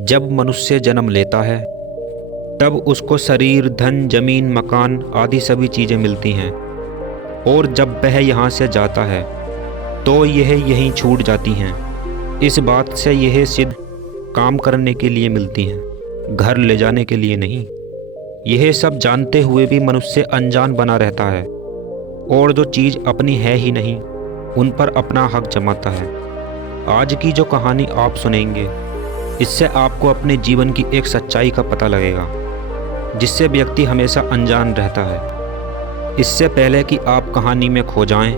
जब मनुष्य जन्म लेता है तब उसको शरीर, धन, जमीन, मकान आदि सभी चीज़ें मिलती हैं और जब वह यहाँ से जाता है तो यह यहीं छूट जाती हैं। इस बात से यह सिद्ध काम करने के लिए मिलती हैं, घर ले जाने के लिए नहीं। यह सब जानते हुए भी मनुष्य अनजान बना रहता है और जो चीज़ अपनी है ही नहीं उन पर अपना हक जमाता है। आज की जो कहानी आप सुनेंगे इससे आपको अपने जीवन की एक सच्चाई का पता लगेगा जिससे व्यक्ति हमेशा अनजान रहता है। इससे पहले कि आप कहानी में खो जाएं,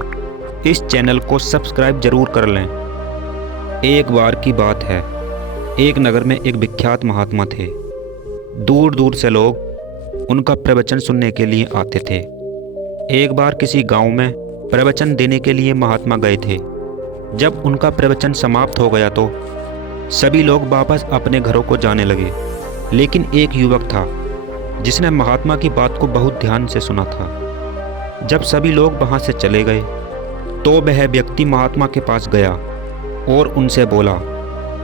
इस चैनल को सब्सक्राइब जरूर कर लें। एक बार की बात है, एक नगर में एक विख्यात महात्मा थे। दूर दूर से लोग उनका प्रवचन सुनने के लिए आते थे। एक बार किसी गांव में प्रवचन देने के लिए महात्मा गए थे। जब उनका प्रवचन समाप्त हो गया तो सभी लोग वापस अपने घरों को जाने लगे, लेकिन एक युवक था जिसने महात्मा की बात को बहुत ध्यान से सुना था। जब सभी लोग वहां से चले गए तो वह व्यक्ति महात्मा के पास गया और उनसे बोला,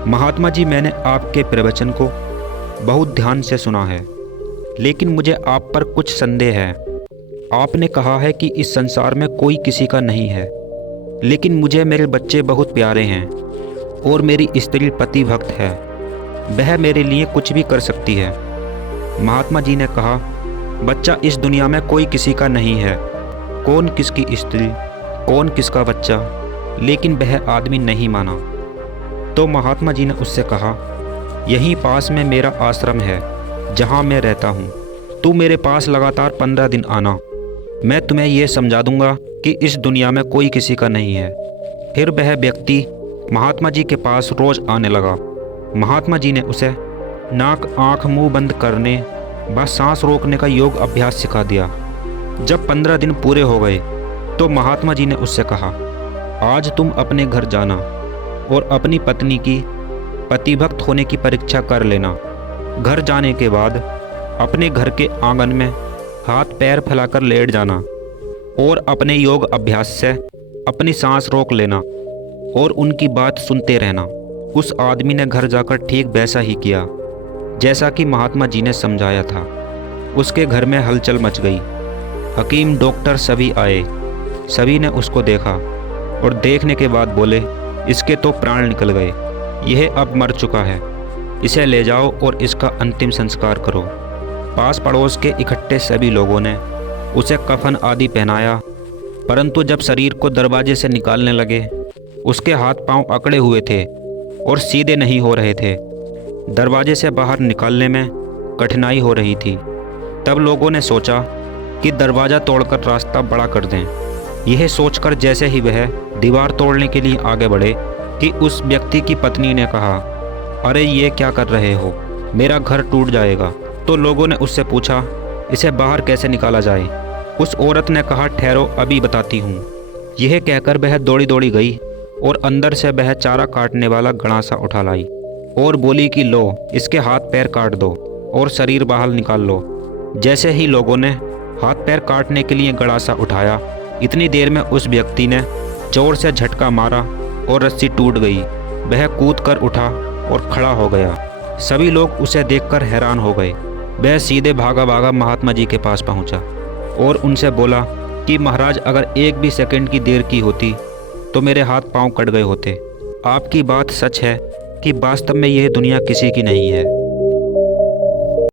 महात्मा जी, मैंने आपके प्रवचन को बहुत ध्यान से सुना है, लेकिन मुझे आप पर कुछ संदेह है। आपने कहा है कि इस संसार में कोई किसी का नहीं है, लेकिन मुझे मेरे बच्चे बहुत प्यारे हैं और मेरी स्त्री पति भक्त है, वह मेरे लिए कुछ भी कर सकती है। महात्मा जी ने कहा, बच्चा, इस दुनिया में कोई किसी का नहीं है, कौन किसकी स्त्री, कौन किसका बच्चा, लेकिन वह आदमी नहीं माना। तो महात्मा जी ने उससे कहा, यहीं पास में मेरा आश्रम है जहाँ मैं रहता हूँ, तू मेरे पास लगातार 15 दिन आना, मैं तुम्हें यह समझा दूंगा कि इस दुनिया में कोई किसी का नहीं है। फिर वह व्यक्ति महात्मा जी के पास रोज़ आने लगा। महात्मा जी ने उसे नाक, आँख, मुंह बंद करने व सांस रोकने का योग अभ्यास सिखा दिया। जब 15 दिन पूरे हो गए तो महात्मा जी ने उससे कहा, आज तुम अपने घर जाना और अपनी पत्नी की पतिभक्त होने की परीक्षा कर लेना। घर जाने के बाद अपने घर के आंगन में हाथ पैर फैलाकर लेट जाना और अपने योग अभ्यास से अपनी सांस रोक लेना और उनकी बात सुनते रहना। उस आदमी ने घर जाकर ठीक वैसा ही किया जैसा कि महात्मा जी ने समझाया था। उसके घर में हलचल मच गई। हकीम, डॉक्टर सभी आए। सभी ने उसको देखा और देखने के बाद बोले, इसके तो प्राण निकल गए, यह अब मर चुका है, इसे ले जाओ और इसका अंतिम संस्कार करो। पास पड़ोस के इकट्ठे सभी लोगों ने उसे कफन आदि पहनाया, परंतु जब शरीर को दरवाजे से निकालने लगे उसके हाथ पांव अकड़े हुए थे और सीधे नहीं हो रहे थे। दरवाजे से बाहर निकालने में कठिनाई हो रही थी। तब लोगों ने सोचा कि दरवाज़ा तोड़कर रास्ता बड़ा कर दें। यह सोचकर जैसे ही वह दीवार तोड़ने के लिए आगे बढ़े कि उस व्यक्ति की पत्नी ने कहा, अरे ये क्या कर रहे हो, मेरा घर टूट जाएगा। तो लोगों ने उससे पूछा, इसे बाहर कैसे निकाला जाए। उस औरत ने कहा, ठहरो, अभी बताती हूँ। यह कहकर वह दौड़ी दौड़ी गई और अंदर से वह चारा काटने वाला गड़ासा उठा लाई और बोली कि लो, इसके हाथ पैर काट दो और शरीर बाहर निकाल लो। जैसे ही लोगों ने हाथ पैर काटने के लिए गड़ासा उठाया, इतनी देर में उस व्यक्ति ने जोर से झटका मारा और रस्सी टूट गई। वह कूद कर उठा और खड़ा हो गया। सभी लोग उसे देखकर हैरान हो गए। वह सीधे भागा भागा महात्मा जी के पास पहुंचा और उनसे बोला कि महाराज, अगर एक भी सेकंड की देर की होती तो मेरे हाथ पांव कट गए होते। आपकी बात सच है कि वास्तव में यह दुनिया किसी की नहीं है।